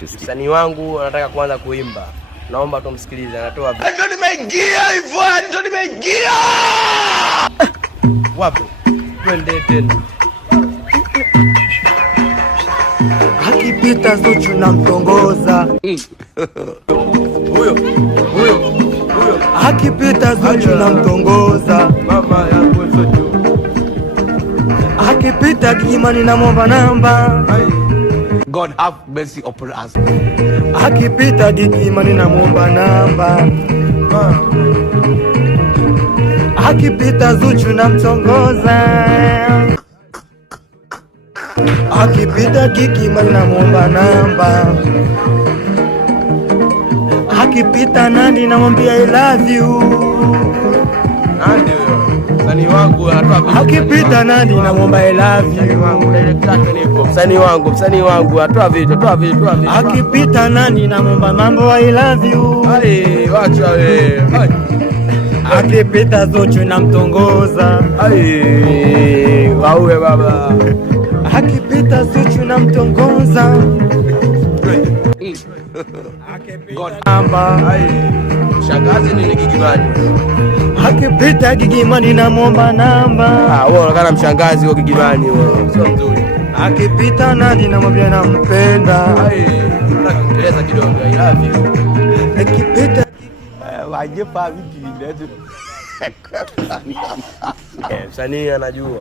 Msanii wangu anataka kuanza kuimba. Naomba tumsikilize, anatoa vipi? Ndio nimeingia hivyo, ndio nimeingia. Wapo. Twende tena. Akipita Zuchu na mtongoza. Huyo. Akipita Zuchu na mtongoza. Mama yangu Zuchu. Akipita Gigimani na momba namba. God have mercy upon us. Akipita Gigimani na momba namba. Akipita Zuchu na mtongoza. Akipita Gigimani na momba namba. Akipita Nandy na mwambia I love you. Nandy huyo. Msanii wangu anatoa vipi? Akipita Nandy na mwambia I love you. Msanii wangu atoa vitu. Akipita Nandy na mwambia mambo I love you. Ai, wacha wewe. Akipita Zuchu na mtongoza. Ai, waue baba. Akipita Zuchu na mtongoza. God namba. Ai, shangazi ni Gigimani. Akipita Gigimani na momba namba. Wewe unakana mshangazi wa Gigimani wewe. Sio mzuri. Akipita Nandy na mwambia nampenda. Ai, unateleza kidogo. I love you. Akipita Waje pa vipi ndio. Msanii anajua.